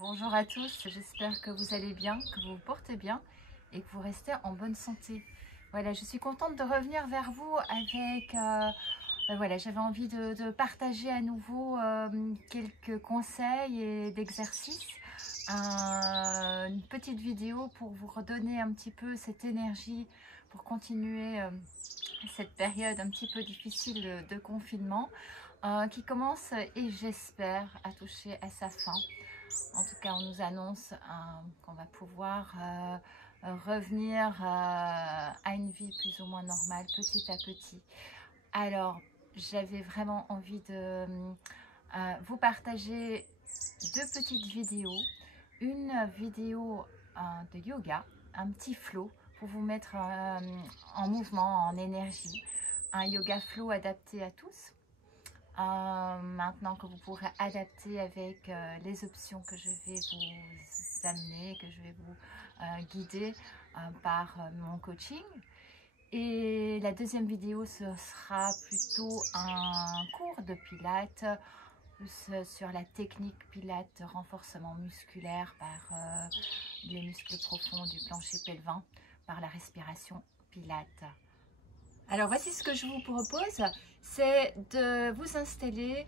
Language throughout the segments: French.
Bonjour à tous, j'espère que vous allez bien, que vous vous portez bien et que vous restez en bonne santé. Voilà, je suis contente de revenir vers vous avec, voilà, j'avais envie de partager à nouveau quelques conseils et d'exercices. Une petite vidéo pour vous redonner un petit peu cette énergie pour continuer cette période un petit peu difficile de confinement qui commence et j'espère à toucher à sa fin. En tout cas, on nous annonce qu'on va pouvoir revenir à une vie plus ou moins normale petit à petit. Alors, j'avais vraiment envie de vous partager deux petites vidéos. Une vidéo de yoga, un petit flow pour vous mettre en mouvement, en énergie. Un yoga flow adapté à tous. Maintenant que vous pourrez adapter avec les options que je vais vous amener, que je vais vous guider par mon coaching. Et la deuxième vidéo, ce sera plutôt un cours de pilates sur la technique pilates de renforcement musculaire par les muscles profonds du plancher pelvin, par la respiration pilates. Alors voici ce que je vous propose, c'est de vous installer.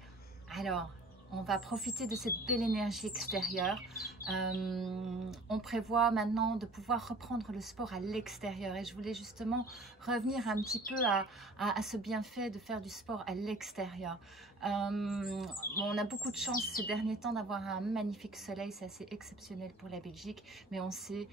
Alors on va profiter de cette belle énergie extérieure. On prévoit maintenant de pouvoir reprendre le sport à l'extérieur et je voulais justement revenir un petit peu à ce bienfait de faire du sport à l'extérieur. On a beaucoup de chance ces derniers temps d'avoir un magnifique soleil, c'est assez exceptionnel pour la Belgique, mais on sait,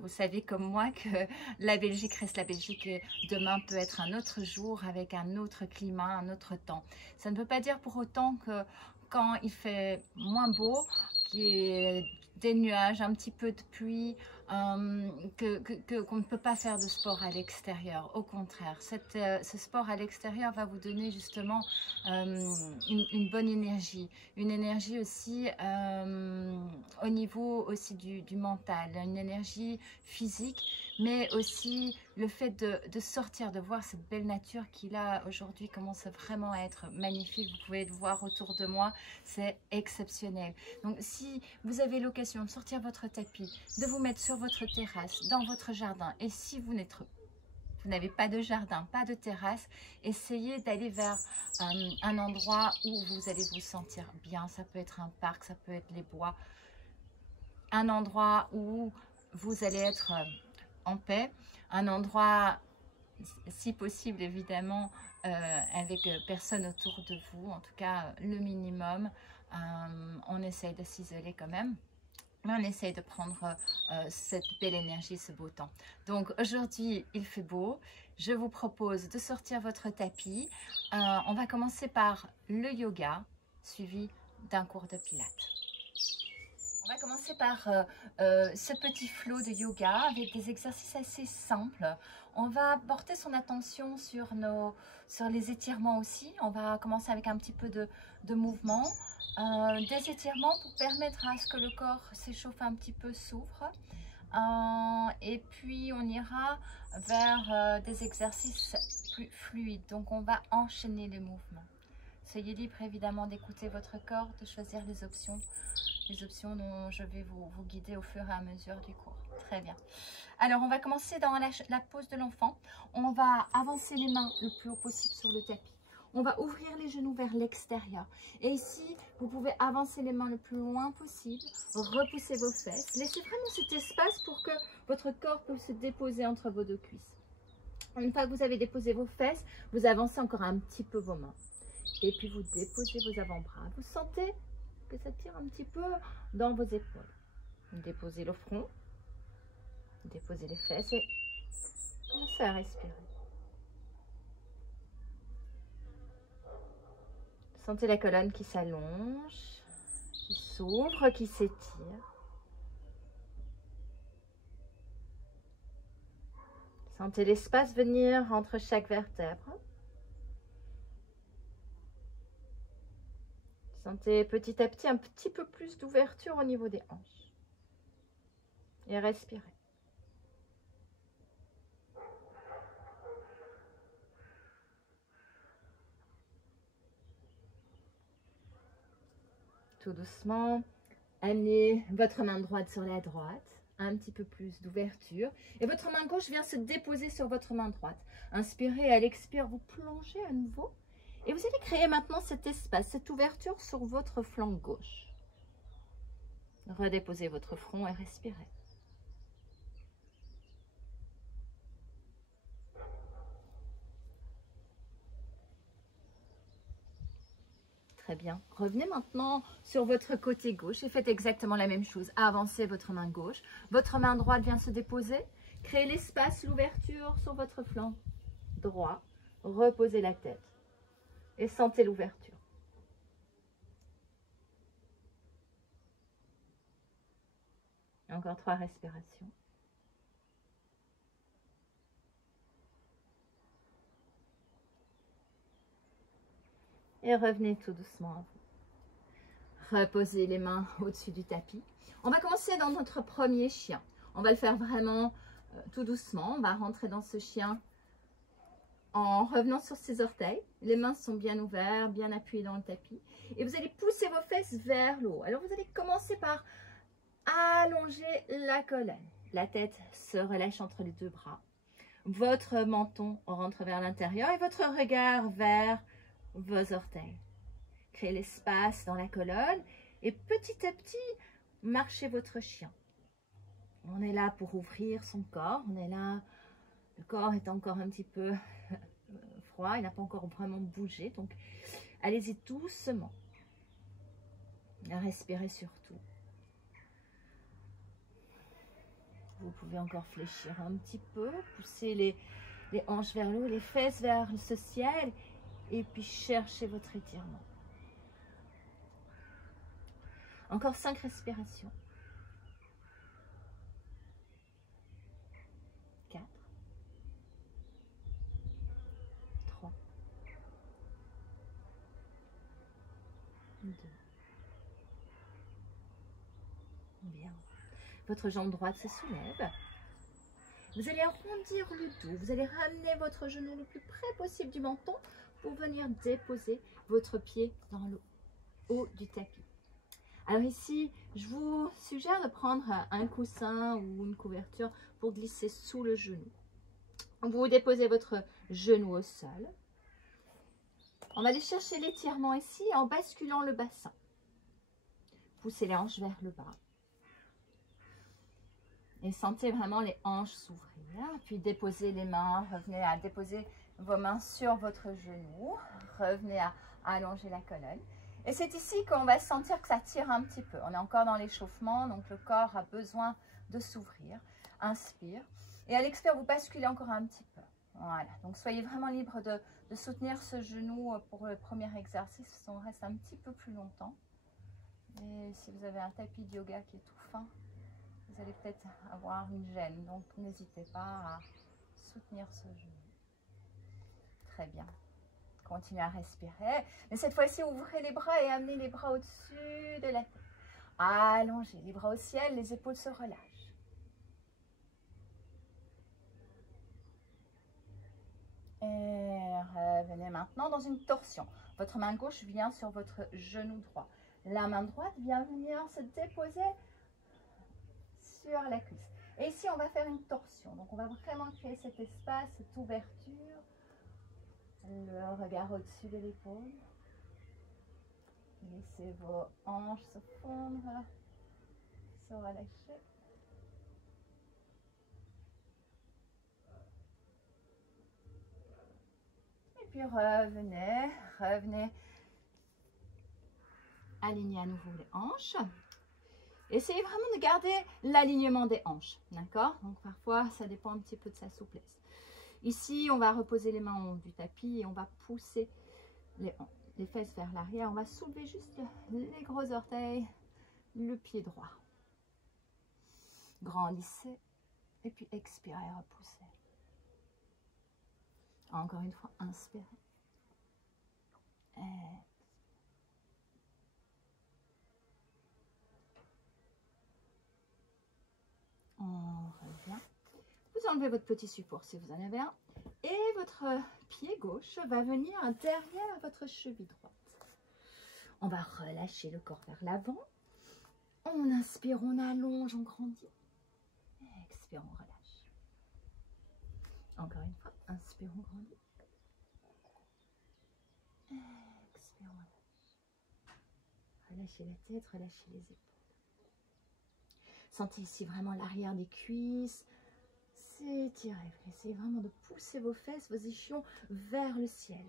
vous savez comme moi, que la Belgique reste la Belgique et demain peut être un autre jour avec un autre climat, un autre temps. Ça ne veut pas dire pour autant que quand il fait moins beau, qu'il y ait des nuages, un petit peu de pluie, qu'on ne peut pas faire de sport à l'extérieur. Au contraire, ce sport à l'extérieur va vous donner justement une bonne énergie. Une énergie aussi au niveau aussi du mental, une énergie physique, mais aussi le fait de sortir, de voir cette belle nature qui là aujourd'hui commence vraiment à être magnifique. Vous pouvez le voir autour de moi, c'est exceptionnel. Donc si vous avez l'occasion de sortir votre tapis, de vous mettre sur votre terrasse, dans votre jardin, et si vous n'avez pas de jardin, pas de terrasse, essayez d'aller vers un endroit où vous allez vous sentir bien. Ça peut être un parc, ça peut être les bois, un endroit où vous allez être en paix, un endroit, si possible évidemment, avec personne autour de vous, en tout cas le minimum. On essaye de s'isoler quand même, mais on essaye de prendre cette belle énergie, ce beau temps. Donc aujourd'hui il fait beau, je vous propose de sortir votre tapis. On va commencer par le yoga suivi d'un cours de pilates. On va commencer par ce petit flow de yoga avec des exercices assez simples. On va porter son attention sur les étirements aussi. On va commencer avec un petit peu de mouvement, des étirements pour permettre à ce que le corps s'échauffe un petit peu, s'ouvre. Et puis on ira vers des exercices plus fluides. Donc on va enchaîner les mouvements. Soyez libre évidemment d'écouter votre corps, de choisir les options dont je vais vous guider au fur et à mesure du cours. Très bien. Alors, on va commencer dans la pose de l'enfant. On va avancer les mains le plus haut possible sur le tapis. On va ouvrir les genoux vers l'extérieur. Et ici, vous pouvez avancer les mains le plus loin possible, repousser vos fesses. Laissez vraiment cet espace pour que votre corps puisse se déposer entre vos deux cuisses. Une fois que vous avez déposé vos fesses, vous avancez encore un petit peu vos mains. Et puis, vous déposez vos avant-bras. Vous sentez que ça tire un petit peu dans vos épaules. Déposez le front, déposez les fesses et commencez à respirer. Sentez la colonne qui s'allonge, qui s'ouvre, qui s'étire. Sentez l'espace venir entre chaque vertèbre. Sentez petit à petit un petit peu plus d'ouverture au niveau des hanches. Et respirez. Tout doucement, Amenez votre main droite sur la droite. Un petit peu plus d'ouverture. Et votre main gauche vient se déposer sur votre main droite. Inspirez, à l'expire, vous plongez à nouveau. Et vous allez créer maintenant cet espace, cette ouverture sur votre flanc gauche. Redéposez votre front et respirez. Très bien. Revenez maintenant sur votre côté gauche et faites exactement la même chose. Avancez votre main gauche. Votre main droite vient se déposer. Créez l'espace, l'ouverture sur votre flanc droit. Reposez la tête et sentez l'ouverture. Encore 3 respirations. Et revenez tout doucement à vous. Reposez les mains au-dessus du tapis. On va commencer dans notre premier chien. On va le faire vraiment tout doucement. On va rentrer dans ce chien en revenant sur ses orteils. Les mains sont bien ouvertes, bien appuyées dans le tapis. Et vous allez pousser vos fesses vers le haut. Alors vous allez commencer par allonger la colonne. La tête se relâche entre les deux bras. Votre menton rentre vers l'intérieur et votre regard vers vos orteils. Créez l'espace dans la colonne et petit à petit, marchez votre chien. On est là pour ouvrir son corps. On est là, le corps est encore un petit peu froid, il n'a pas encore vraiment bougé. Donc, allez-y doucement. Respirez surtout. Vous pouvez encore fléchir un petit peu, pousser les hanches vers le haut, les fesses vers ce ciel. Et puis, cherchez votre étirement. Encore 5 respirations. 4. 3. 2. Bien. Votre jambe droite se soulève. Vous allez arrondir le dos. Vous allez ramener votre genou le plus près possible du menton pour venir déposer votre pied dans le haut du tapis. Alors ici, je vous suggère de prendre un coussin ou une couverture pour glisser sous le genou. Vous déposez votre genou au sol. On va aller chercher l'étirement ici en basculant le bassin. Poussez les hanches vers le bas. Et sentez vraiment les hanches s'ouvrir. Puis déposez les mains, revenez à déposer vos mains sur votre genou. Revenez à allonger la colonne. Et c'est ici qu'on va sentir que ça tire un petit peu. On est encore dans l'échauffement, donc le corps a besoin de s'ouvrir. Inspire. Et à l'expire, vous basculez encore un petit peu. Voilà. Donc soyez vraiment libre de soutenir ce genou pour le premier exercice. On reste un petit peu plus longtemps. Et si vous avez un tapis de yoga qui est tout fin, vous allez peut-être avoir une gêne. Donc n'hésitez pas à soutenir ce genou. Très bien. Continuez à respirer. Mais cette fois-ci, ouvrez les bras et amenez les bras au-dessus de la tête. Allongez les bras au ciel, les épaules se relâchent. Et revenez maintenant dans une torsion. Votre main gauche vient sur votre genou droit. La main droite vient venir se déposer sur la cuisse. Et ici, on va faire une torsion. Donc, on va vraiment créer cet espace, cette ouverture. Le regard au-dessus de l'épaule. Laissez vos hanches se fondre, se relâcher. Et puis revenez. Alignez à nouveau les hanches. Essayez vraiment de garder l'alignement des hanches. D'accord? Donc parfois, ça dépend un petit peu de sa souplesse. Ici, on va reposer les mains en haut du tapis et on va pousser les fesses vers l'arrière. On va soulever juste les gros orteils, le pied droit. Grandissez et puis expirez, repoussez. Encore une fois, inspirez. On revient. Vous enlevez votre petit support si vous en avez un. Et votre pied gauche va venir derrière votre cheville droite. On va relâcher le corps vers l'avant. On inspire, on allonge, on grandit. Expire, on relâche. Encore une fois, inspire, on grandit. Expire, on relâche. Relâchez la tête, relâchez les épaules. Sentez ici vraiment l'arrière des cuisses. S'étirer. Essayez vraiment de pousser vos fesses, vos ischions vers le ciel.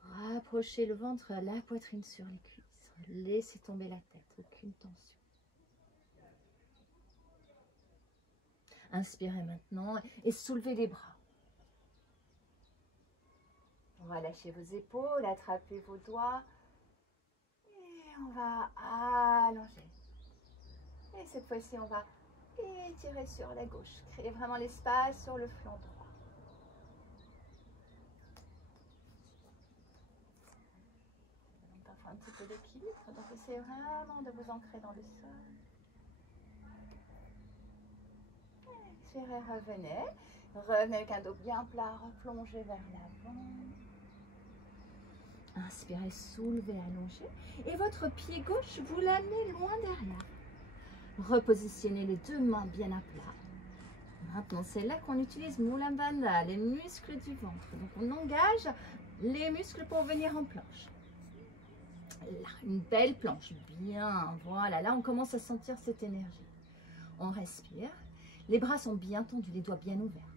Rapprochez le ventre, la poitrine sur les cuisses. Laissez tomber la tête, aucune tension. Inspirez maintenant et soulevez les bras. Relâchez vos épaules, attrapez vos doigts. Et on va allonger. Et cette fois-ci, on va étirer sur la gauche. Créez vraiment l'espace sur le flanc droit. Donc, parfois un petit peu d'équilibre. Donc, essayez vraiment de vous ancrer dans le sol. Expirez, revenez. Revenez avec un dos bien plat, replongez vers l'avant. Inspirez, soulevez, allongez. Et votre pied gauche, vous l'amenez loin derrière. Repositionnez les deux mains bien à plat. Maintenant, c'est là qu'on utilise Mula Bandha, les muscles du ventre. Donc, on engage les muscles pour venir en planche. Là, une belle planche. Bien, voilà. Là, on commence à sentir cette énergie. On respire. Les bras sont bien tendus, les doigts bien ouverts.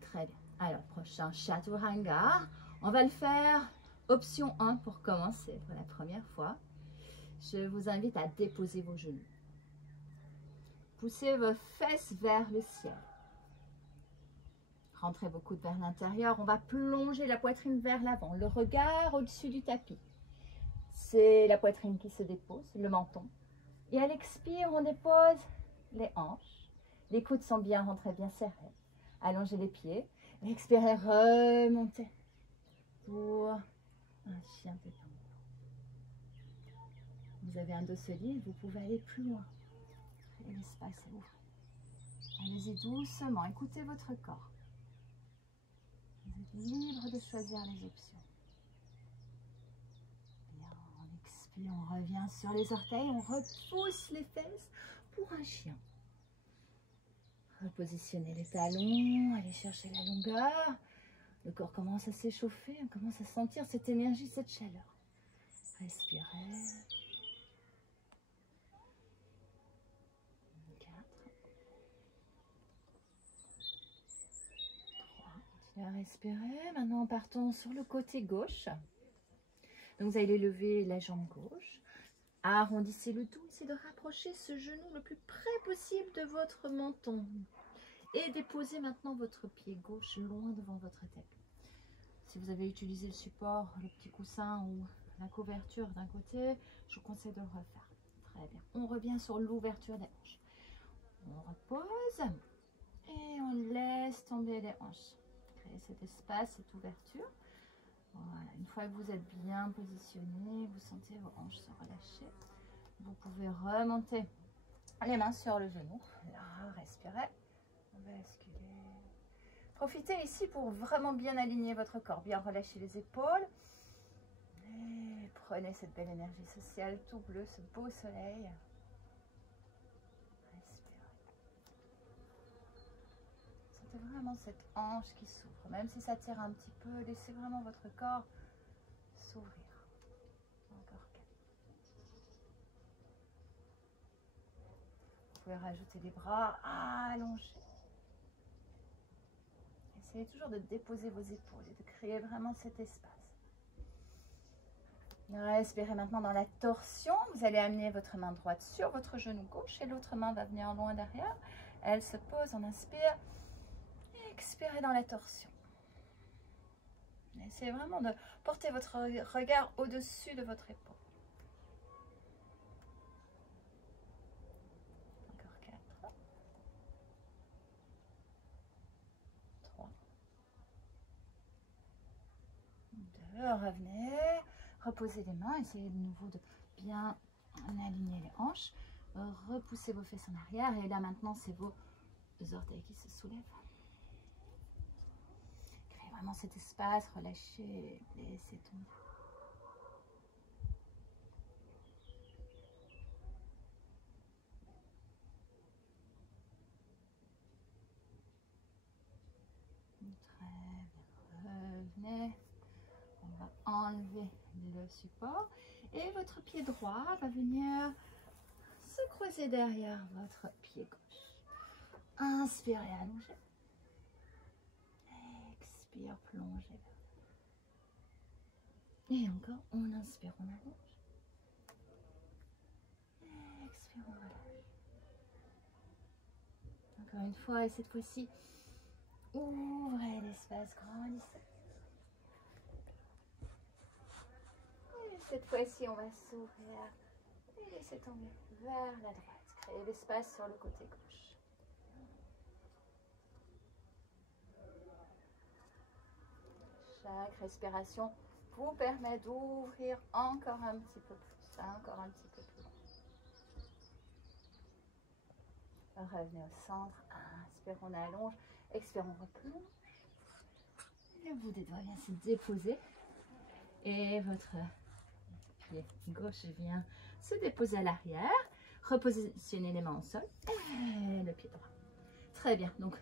Très bien. Alors, prochain Chaturanga. On va le faire option 1 pour commencer pour la première fois. Je vous invite à déposer vos genoux. Poussez vos fesses vers le ciel. Rentrez vos coudes vers l'intérieur. On va plonger la poitrine vers l'avant. Le regard au-dessus du tapis. C'est la poitrine qui se dépose, le menton. Et à l'expire, on dépose les hanches. Les coudes sont bien rentrés, bien serrés. Allongez les pieds. Expirez, remontez. Pour un chien détendu. Vous avez un dos solide, vous pouvez aller plus loin. Et l'espace est ouvert. Allez-y doucement, écoutez votre corps. Vous êtes libre de choisir les options. Bien, on expire, on revient sur les orteils, on repousse les fesses pour un chien. Repositionnez les talons, allez chercher la longueur. Le corps commence à s'échauffer, on commence à sentir cette énergie, cette chaleur. Respirez. 4. 3. Continuez à respirer. Maintenant, partons sur le côté gauche. Donc, vous allez lever la jambe gauche. Arrondissez le tout. Essayez de rapprocher ce genou le plus près possible de votre menton. Et déposez maintenant votre pied gauche loin devant votre tête. Si vous avez utilisé le support, le petit coussin ou la couverture d'un côté, je vous conseille de le refaire. Très bien. On revient sur l'ouverture des hanches. On repose et on laisse tomber les hanches. Créez cet espace, cette ouverture. Voilà. Une fois que vous êtes bien positionné, vous sentez vos hanches se relâcher. Vous pouvez remonter les mains sur le genou. Là, respirez. On va basculer. Profitez ici pour vraiment bien aligner votre corps, bien relâcher les épaules. Et prenez cette belle énergie sociale tout bleu, ce beau soleil. Respirez. Sentez vraiment cette hanche qui s'ouvre. Même si ça tire un petit peu, laissez vraiment votre corps s'ouvrir. Encore 4. Vous pouvez rajouter les bras allongés. Essayez toujours de déposer vos épaules et de créer vraiment cet espace. Respirez maintenant dans la torsion. Vous allez amener votre main droite sur votre genou gauche et l'autre main va venir loin derrière. Elle se pose, on inspire. Et expirez dans la torsion. Essayez vraiment de porter votre regard au-dessus de votre épaule. Encore 4. 3. 2. Revenez. Reposez les mains, essayez de nouveau de bien aligner les hanches. Repoussez vos fesses en arrière et là maintenant c'est vos orteils qui se soulèvent. Créez vraiment cet espace, relâchez, laissez tomber. enlever le support et votre pied droit va venir se croiser derrière votre pied gauche. Inspirez, allongez. Expire, plongez. Et encore, on inspire, on allonge. Expire, on relâche. Encore une fois, et cette fois-ci, ouvrez l'espace, grandissez. Et cette fois-ci, on va s'ouvrir et laisser tomber vers la droite. Créez l'espace sur le côté gauche. Chaque respiration vous permet d'ouvrir encore un petit peu plus, encore un petit peu plus loin. Revenez au centre, inspire, on allonge, expire, on replonge. Le bout des doigts vient se déposer et votre pied gauche vient se déposer à l'arrière. Repositionnez les mains au sol et le pied droit. Très bien, donc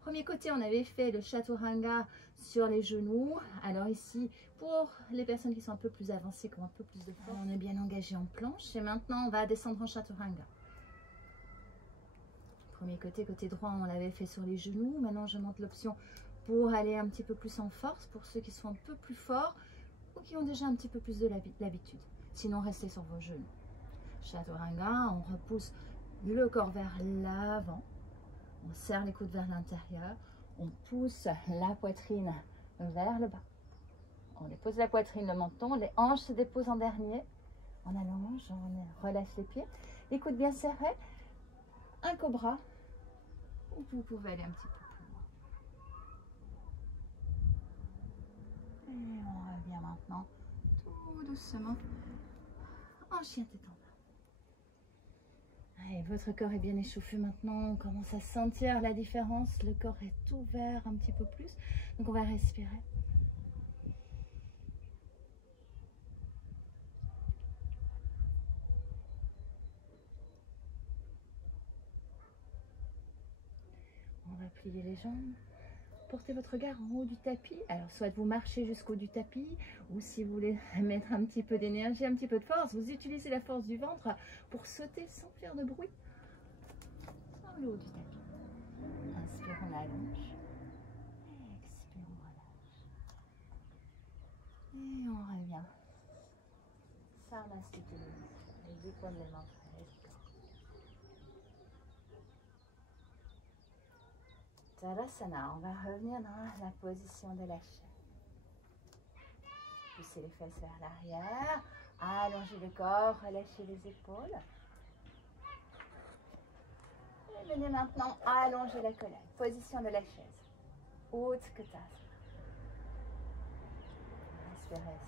premier côté, on avait fait le chaturanga sur les genoux. Alors ici, pour les personnes qui sont un peu plus avancées, qui ont un peu plus de force, on est bien engagé en planche. Et maintenant, on va descendre en chaturanga. Premier côté, côté droit, on l'avait fait sur les genoux. Maintenant, je monte l'option pour aller un petit peu plus en force, pour ceux qui sont un peu plus forts ou qui ont déjà un petit peu plus de l'habitude. Sinon, restez sur vos genoux. Chaturanga, on repousse le corps vers l'avant. On serre les coudes vers l'intérieur. On pousse la poitrine vers le bas. On dépose la poitrine, le menton. Les hanches se déposent en dernier. On allonge, on relâche les pieds. Les coudes bien serrés. Un cobra. Ou vous pouvez aller un petit peu plus loin. Et on revient maintenant tout doucement en chien tête en bas. Et votre corps est bien échauffé maintenant. On commence à sentir la différence. Le corps est ouvert un petit peu plus. Donc on va respirer. On va plier les jambes. Portez votre regard en haut du tapis. Alors, soit vous marchez jusqu'au du tapis, ou si vous voulez mettre un petit peu d'énergie, un petit peu de force, vous utilisez la force du ventre pour sauter sans faire de bruit dans le haut du tapis. Inspire, on allonge. Expire, on relâche. Et on revient. Sarnasthiti, les épaules, les mains près du corps. Tadasana, on va revenir dans la position de la chaise. Poussez les fesses vers l'arrière, allongez le corps, relâchez les épaules. Et venez maintenant allonger la colonne, position de la chaise. Utkatasana. Inspirez.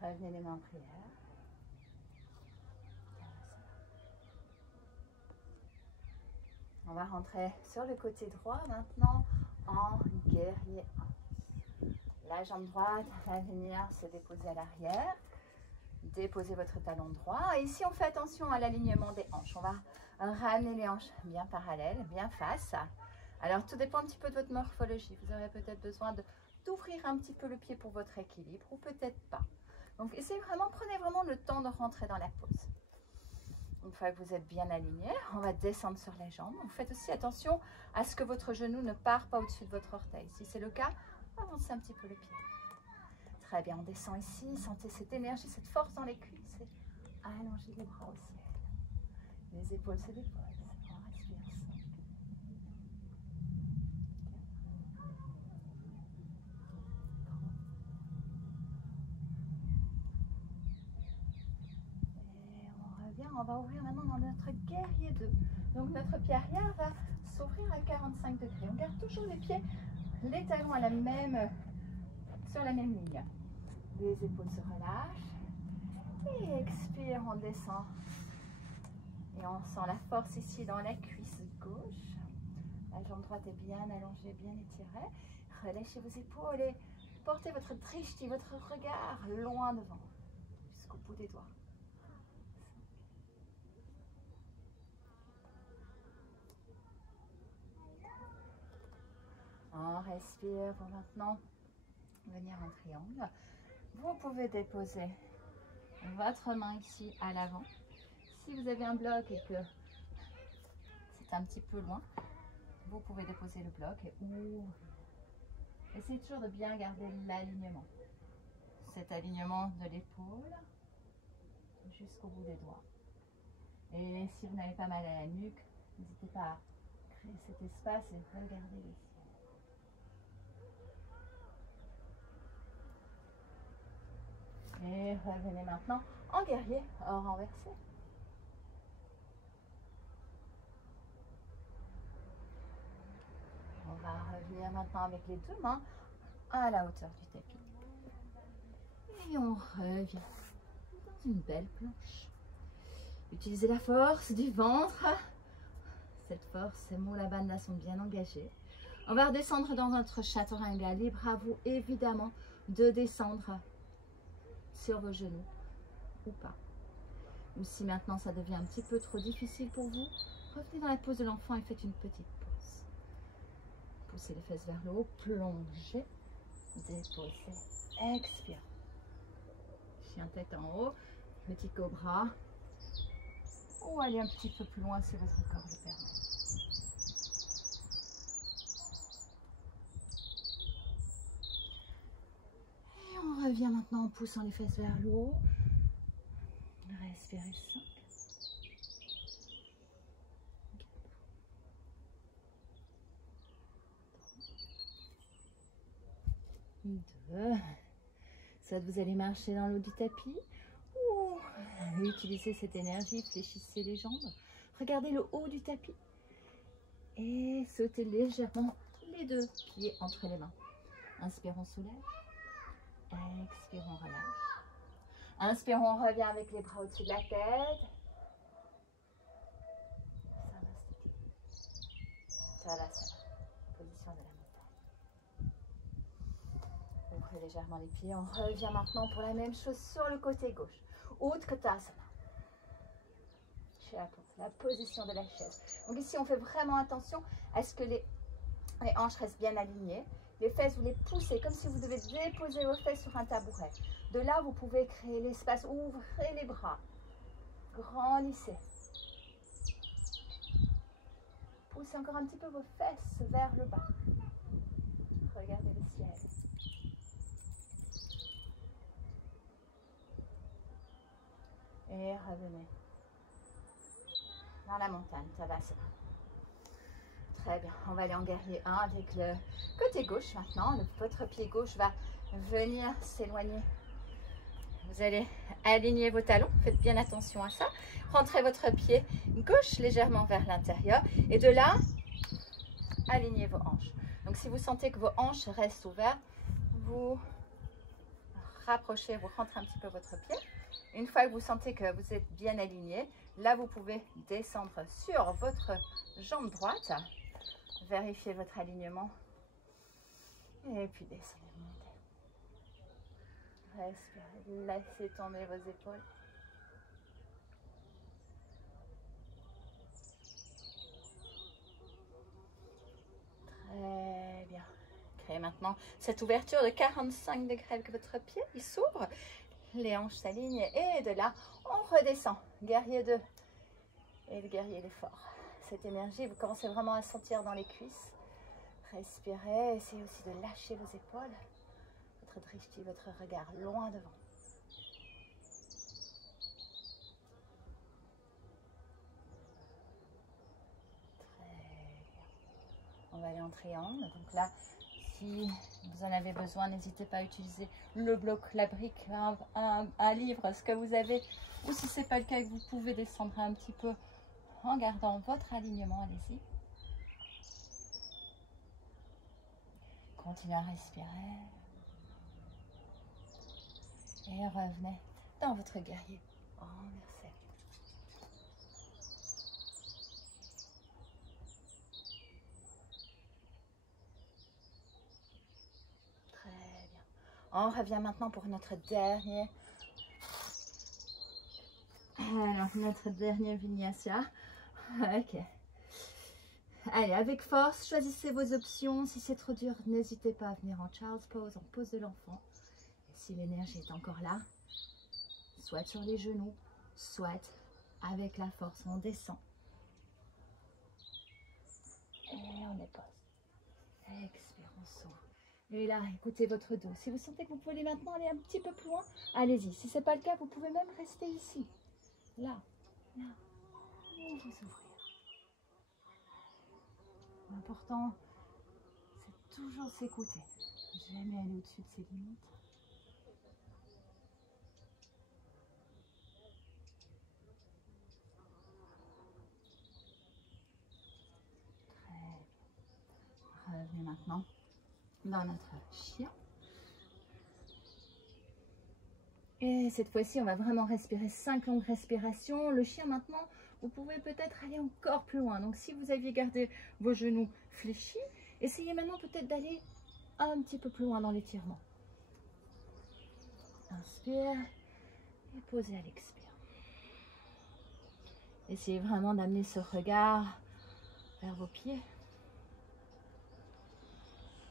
Revenez les mains en prière. On va rentrer sur le côté droit maintenant en guerrier 1. La jambe droite va venir se déposer à l'arrière. Déposez votre talon droit. Et ici, on fait attention à l'alignement des hanches. On va ramener les hanches bien parallèles, bien face. Alors, tout dépend un petit peu de votre morphologie. Vous aurez peut-être besoin d'ouvrir un petit peu le pied pour votre équilibre ou peut-être pas. Donc, prenez vraiment le temps de rentrer dans la pose. Une fois que vous êtes bien aligné, on va descendre sur les jambes. Vous faites aussi attention à ce que votre genou ne part pas au-dessus de votre orteil. Si c'est le cas, avancez un petit peu le pied. Très bien, on descend ici. Sentez cette énergie, cette force dans les cuisses. Allongez les bras au ciel. Les épaules se déposent. On respire. On va ouvrir maintenant dans notre guerrier 2. Donc notre pied arrière va s'ouvrir à 45 degrés. On garde toujours les pieds, les talons à sur la même ligne. Les épaules se relâchent. Et expire, on descend. Et on sent la force ici dans la cuisse gauche. La jambe droite est bien allongée, bien étirée. Relâchez vos épaules et portez votre drishti, votre regard loin devant, jusqu'au bout des doigts. On respire pour maintenant venir en triangle. Vous pouvez déposer votre main ici à l'avant. Si vous avez un bloc et que c'est un petit peu loin, vous pouvez déposer le bloc et ouvrir. Essayez toujours de bien garder l'alignement. Cet alignement de l'épaule jusqu'au bout des doigts. Et si vous n'avez pas mal à la nuque, n'hésitez pas à créer cet espace et regardez le ciel. Et revenez maintenant en guerrier renversé. On va revenir maintenant avec les deux mains à la hauteur du tapis. Et on revient dans une belle planche. Utilisez la force du ventre. Cette force, ces mots là-bas sont bien engagés. On va redescendre dans notre chaturanga. Libre à vous, évidemment, de descendre sur vos genoux ou pas. Ou si maintenant ça devient un petit peu trop difficile pour vous, revenez dans la pose de l'enfant et faites une petite pause. Poussez les fesses vers le haut, plongez, déposez, expirez. Chien tête en haut, petit cobra. Ou allez un petit peu plus loin si votre corps le permet. Et on revient maintenant en poussant les fesses vers le haut. Respirez 5. 2. Soit vous allez marcher dans l'eau du tapis ou utilisez cette énergie, fléchissez les jambes. Regardez le haut du tapis et sautez légèrement les deux pieds entre les mains. Inspirons, soulève. Expirons, relâche. Inspirons, on revient avec les bras au-dessus de la tête. Tadasana, position de la montagne. Ouvrez légèrement les pieds. On revient maintenant pour la même chose sur le côté gauche. Utkatasana. La position de la chaise. Donc ici, on fait vraiment attention à ce que les hanches restent bien alignées. Les fesses, vous les poussez comme si vous devez déposer vos fesses sur un tabouret. De là, vous pouvez créer l'espace. Ouvrez les bras. Grandissez. Poussez encore un petit peu vos fesses vers le bas. Regardez le ciel. Et revenez dans la montagne. Tadasana. Très bien. On va aller en guerrier 1 avec le côté gauche maintenant. Votre pied gauche va venir s'éloigner. Vous allez aligner vos talons. Faites bien attention à ça. Rentrez votre pied gauche légèrement vers l'intérieur. Et de là, alignez vos hanches. Donc, si vous sentez que vos hanches restent ouvertes, vous rapprochez, vous rentrez un petit peu votre pied. Une fois que vous sentez que vous êtes bien aligné, là, vous pouvez descendre sur votre jambe droite. Vérifiez votre alignement. Et puis descendez, montez. Respirez, laissez tomber vos épaules. Très bien. Créez maintenant cette ouverture de 45 degrés avec votre pied. Il s'ouvre. Les hanches s'alignent. Et de là, on redescend. Guerrier 2. Et le guerrier, il est fort. Cette énergie, vous commencez vraiment à sentir dans les cuisses. Respirez. Essayez aussi de lâcher vos épaules. Votre drishti, votre regard loin devant. On va aller en triangle. Donc là, si vous en avez besoin, n'hésitez pas à utiliser le bloc, la brique, un livre, ce que vous avez. Ou si ce n'est pas le cas, vous pouvez descendre un petit peu en gardant votre alignement. Allez-y. Continuez à respirer. Et revenez dans votre guerrier renversé. Très bien. On revient maintenant pour notre dernier. Alors, notre dernier vinyasa. Ok. Allez, avec force, choisissez vos options. Si c'est trop dur, n'hésitez pas à venir en Child's Pose, en pose de l'enfant. Si l'énergie est encore là, soit sur les genoux, soit avec la force, on descend. Et on dépose. Expire, on s'ouvre. Et là, écoutez votre dos. Si vous sentez que vous pouvez maintenant aller un petit peu plus loin, allez-y. Si ce n'est pas le cas, vous pouvez même rester ici. Là, là. Et vous ouvrir. L'important, c'est toujours s'écouter. Jamais aller au-dessus de ses limites. Très bien. Revenez maintenant dans notre chien. Et cette fois-ci, on va vraiment respirer 5 longues respirations. Le chien maintenant, vous pouvez peut-être aller encore plus loin. Donc si vous aviez gardé vos genoux fléchis, essayez maintenant peut-être d'aller un petit peu plus loin dans l'étirement. Inspire et posez à l'expire. Essayez vraiment d'amener ce regard vers vos pieds.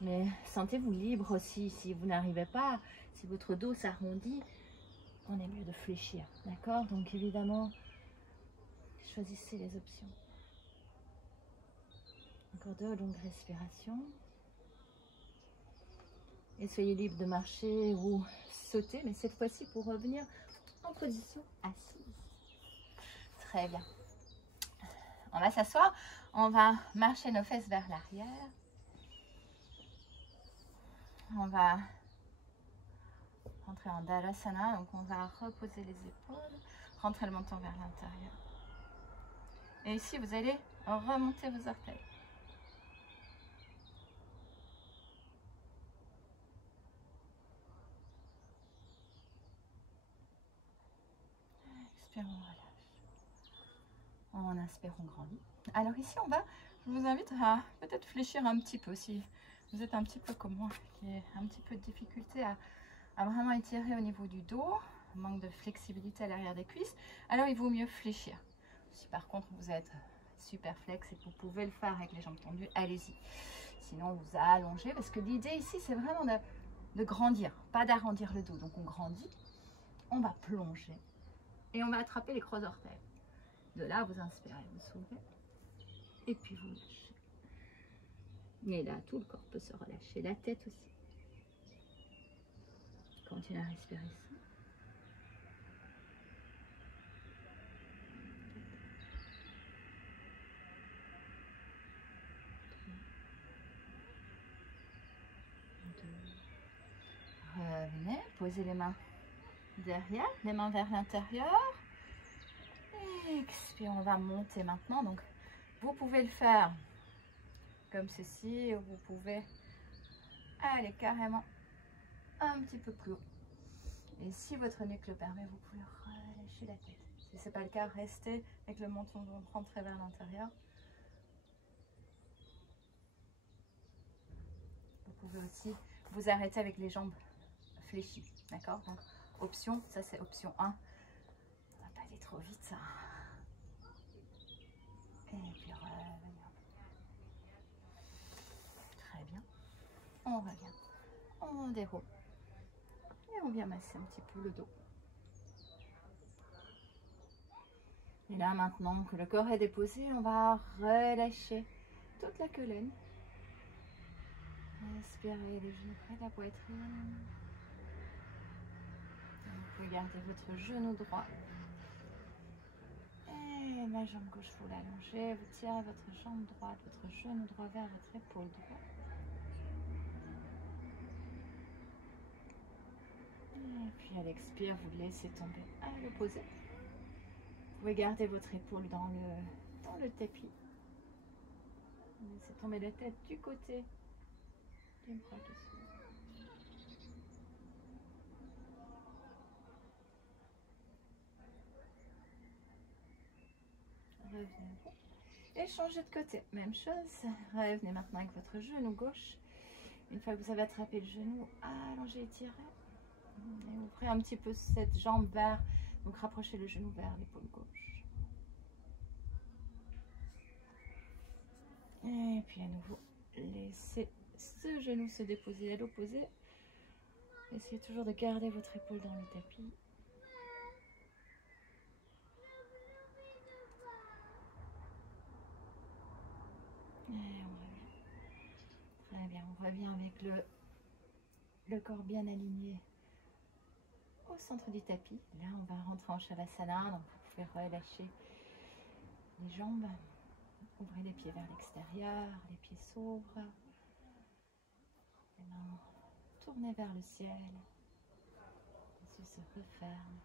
Mais sentez-vous libre aussi. Si vous n'arrivez pas, si votre dos s'arrondit, on est mieux de fléchir. D'accord? Donc évidemment, choisissez les options. Encore 2 longues respirations. Et soyez libre de marcher ou sauter, mais cette fois-ci pour revenir en position assise. Très bien. On va s'asseoir. On va marcher nos fesses vers l'arrière. On va rentrer en Dalasana. Donc on va reposer les épaules, rentrer le menton vers l'intérieur. Et ici, vous allez remonter vos orteils. Expire, on relâche. En inspire, on grandit. Alors ici, je vous invite à peut-être fléchir un petit peu. Si vous êtes un petit peu comme moi, qui a un petit peu de difficulté à vraiment étirer au niveau du dos, manque de flexibilité à l'arrière des cuisses, alors il vaut mieux fléchir. Si par contre vous êtes super flex et que vous pouvez le faire avec les jambes tendues, allez-y. Sinon, vous allongez, parce que l'idée ici, c'est vraiment de grandir, pas d'arrondir le dos. Donc on grandit, on va plonger et on va attraper les crocs orteils. De là, vous inspirez, vous soulevez et puis vous lâchez. Et là, tout le corps peut se relâcher, la tête aussi. Continuez à respirer ici. Revenez, posez les mains derrière, les mains vers l'intérieur. Expire, on va monter maintenant. Donc, vous pouvez le faire comme ceci, ou vous pouvez aller carrément un petit peu plus haut. Et si votre nuque le permet, vous pouvez relâcher la tête. Si ce n'est pas le cas, restez avec le menton rentré vers l'intérieur. Vous pouvez aussi vous arrêter avec les jambes fléchies. D'accord? Donc, option, ça c'est option 1. On ne va pas aller trop vite, ça. Et puis revenir. Très bien. On revient. On déroule. Et on vient masser un petit peu le dos. Et là, maintenant que le corps est déposé, on va relâcher toute la colonne. Inspirez les genoux près de la poitrine. Vous pouvez garder votre genou droit. Et la jambe gauche, vous l'allongez. Vous tirez votre jambe droite, votre genou droit vers votre épaule droite. Et puis à l'expire, vous laissez tomber à l'opposé. Vous pouvez garder votre épaule dans le tapis. Laissez tomber la tête du côté du bras qui s'ouvre. Revenez. Et changez de côté. Même chose. Revenez maintenant avec votre genou gauche. Une fois que vous avez attrapé le genou, allongez, étirez. Et ouvrez un petit peu cette jambe vers, donc rapprochez le genou vers l'épaule gauche. Et puis à nouveau, laissez ce genou se déposer à l'opposé. Essayez toujours de garder votre épaule dans le tapis. Et on revient. Très bien, on revient avec le corps bien aligné au centre du tapis. Là, on va rentrer en Shavasana, donc vous pouvez relâcher les jambes. Ouvrez les pieds vers l'extérieur, les pieds s'ouvrent. Les mains tournées vers le ciel. Les yeux se referment.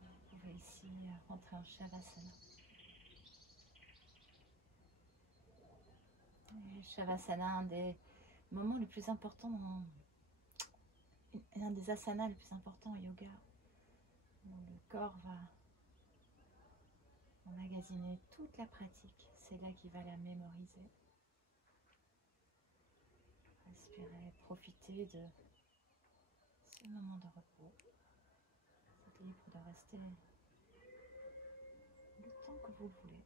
Vous pouvez ici rentrer en Shavasana. Et Shavasana, un des moments les plus importants, un des asanas les plus importants au yoga. Où le corps va emmagasiner toute la pratique. C'est là qu'il va la mémoriser. Respirez, profitez de ce moment de repos. Vous êtes libre de rester le temps que vous le voulez.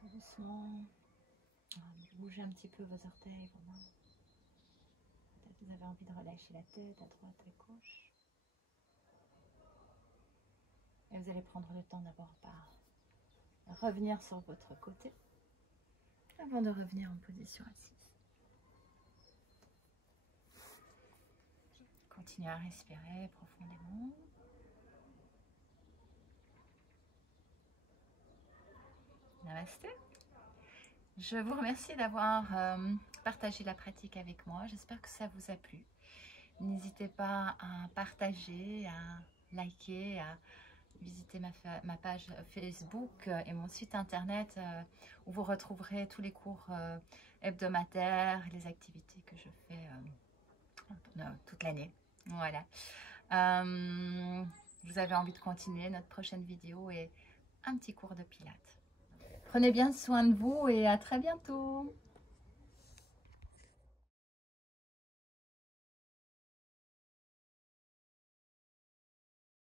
Tout doucement, bougez un petit peu vos orteils, vos mains. Peut-être que vous avez envie de relâcher la tête à droite, à gauche. Et vous allez prendre le temps d'abord par revenir sur votre côté avant de revenir en position assise. Continuez à respirer profondément. Namasté. Je vous remercie d'avoir partagé la pratique avec moi. J'espère que ça vous a plu. N'hésitez pas à partager, à liker, à visiter ma page Facebook et mon site internet où vous retrouverez tous les cours hebdomadaires, les activités que je fais toute l'année. Voilà. Vous avez envie de continuer, notre prochaine vidéo est un petit cours de pilates. Prenez bien soin de vous et à très bientôt.